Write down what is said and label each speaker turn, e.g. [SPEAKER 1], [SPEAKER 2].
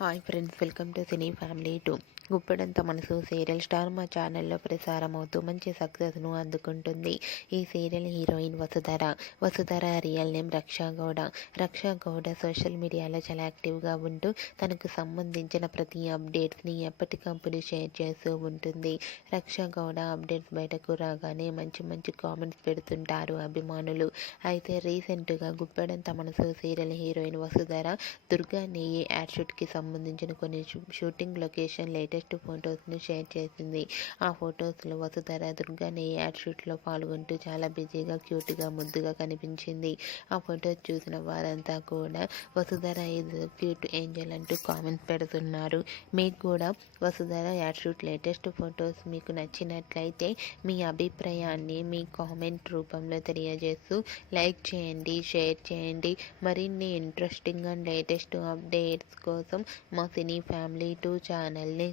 [SPEAKER 1] Hi friends welcome to cine family two Guppedantha Manasu serial star మా ఛానల్లో ప్రసారం అవుతూ మంచి సక్సెస్ను అందుకుంటుంది. ఈ serial heroine Vasudhara. Vasudhara real name Raksha Gowda Raksha Gowda social మీడియాలో చాలా యాక్టివ్గా ఉంటూ తనకు సంబంధించిన ప్రతి అప్డేట్స్ని ఎప్పటికప్పుడు షేర్ చేస్తూ ఉంటుంది. రక్షా గౌడ అప్డేట్స్ బయటకు రాగానే మంచి మంచి కామెంట్స్ పెడుతుంటారు అభిమానులు. అయితే రీసెంట్గా గుప్పెడంత మనసు సీరియల్ హీరోయిన్ వసుధర దుర్గా నెయ్యి యాడ్ షూట్కి సంబంధించిన కొన్ని షూటింగ్ లొకేషన్ లేటెస్ట్ ఫొటోస్ను షేర్ చేసింది. ఆ ఫొటోస్లో వసుధర దుర్గాని యాడ్ షూట్లో పాల్గొంటూ చాలా బిజీగా క్యూట్గా ముద్దుగా కనిపించింది. ఆ ఫొటోస్ చూసిన వారంతా కూడా వసుధర ఇది క్యూట్ ఏంజల్ అంటూ కామెంట్స్ పెడుతున్నారు. మీకు కూడా Vasudhara ad shoot latest photos మీకు నచ్చినట్లయితే మీ అభిప్రాయాన్ని మీ కామెంట్ రూపంలో తెలియజేస్తూ లైక్ చేయండి షేర్ చేయండి. మరిన్ని ఇంట్రెస్టింగ్ అండ్ లేటెస్ట్ అప్డేట్స్ కోసం మా సినీ ఫ్యామిలీ టూ ఛానల్ని